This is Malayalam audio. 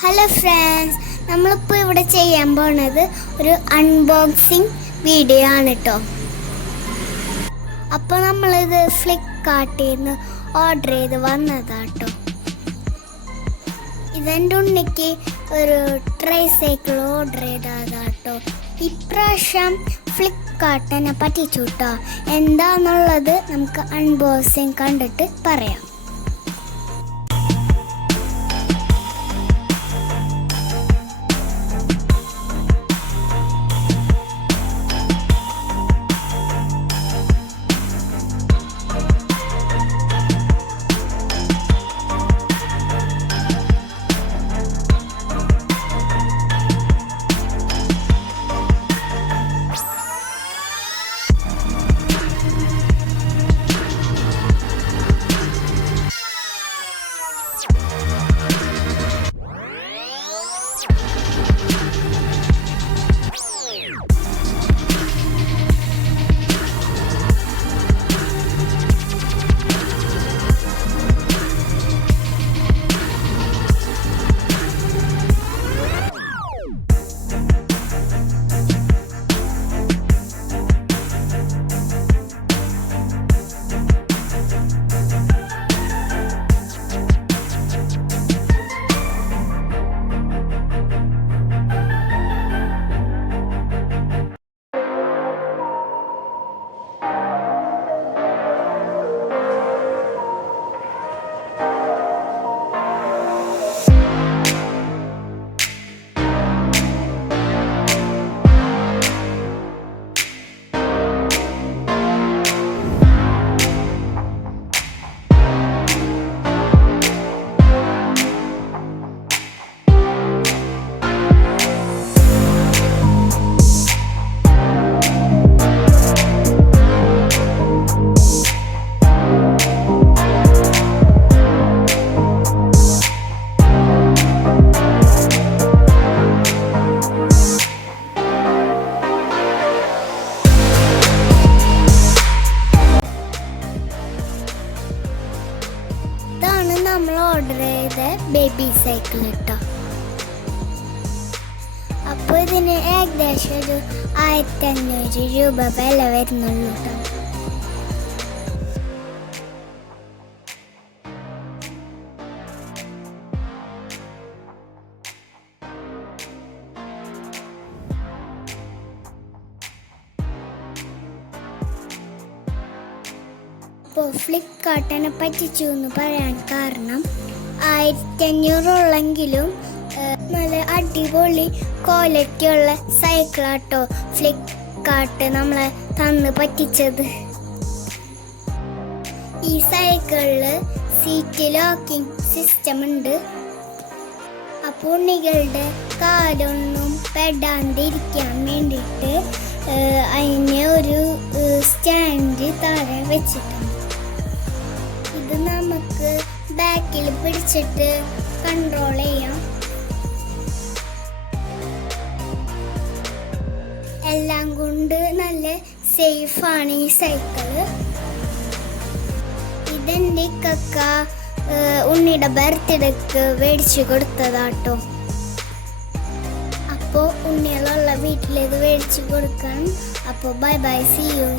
ഹലോ ഫ്രണ്ട്സ്, നമ്മളിപ്പോൾ ഇവിടെ ചെയ്യാൻ പോണത് ഒരു അൺബോക്സിങ് വീഡിയോ ആണ് കേട്ടോ. അപ്പോൾ നമ്മളിത് ഫ്ലിപ്കാർട്ടിൽ നിന്ന് ഓർഡർ ചെയ്ത് വന്നതാട്ടോ. ഇതെൻ്റെ ഉണ്ണിക്ക് ഒരു ട്രൈസൈക്കിൾ ഓർഡർ ചെയ്തതാട്ടോ. ഇപ്രാവശ്യം ഫ്ലിപ്കാർട്ടിനെ പറ്റിച്ചു കേട്ടോ. എന്താണെന്നുള്ളത് നമുക്ക് അൺബോക്സിങ് കണ്ടിട്ട് പറയാം. നമ്മൾ ഓർഡർ ചെയ്ത ബേബി സൈക്കിൾ കേട്ടോ. അപ്പോൾ ഇതിന് ഏകദേശം ഒരു 1500 രൂപ വില വരുന്നുള്ളൂ കേട്ടോ. അപ്പോൾ ഫ്ലിപ്കാർട്ടിനെ പറ്റിച്ചു എന്ന് പറയാൻ കാരണം 1500 ഉള്ളെങ്കിലും നല്ല അടിപൊളി ക്വാളിറ്റി ഉള്ള സൈക്കിളാട്ടോ ഫ്ലിപ്കാർട്ട് നമ്മളെ തന്ന് പറ്റിച്ചത്. ഈ സൈക്കിളിൽ സീറ്റ് ലോക്കിംഗ് സിസ്റ്റം ഉണ്ട്. അപ്പോൾ ഉണ്ണികളുടെ കാലൊന്നും പെടാണ്ടിരിക്കാൻ വേണ്ടിയിട്ട് അതിന് ഒരു സ്റ്റാൻഡ് താഴെ വെച്ചിട്ടുണ്ട്. ഇത് നമുക്ക് ബാക്കിൽ പിടിച്ചിട്ട് കൺട്രോൾ ചെയ്യാം. എല്ലാം കൊണ്ട് നല്ല സേഫാണ് ഈ സൈക്കിള്. ഇതെൻ്റെ കക്ക ഉണ്ണിയുടെ ബർത്ത്ഡേക്ക് മേടിച്ചു കൊടുത്തതാട്ടോ. അപ്പോൾ ഉണ്ണികളുള്ള വീട്ടിലേക്ക് മേടിച്ചു കൊടുക്കണം. അപ്പോൾ ബൈ ബൈ, സീ യു.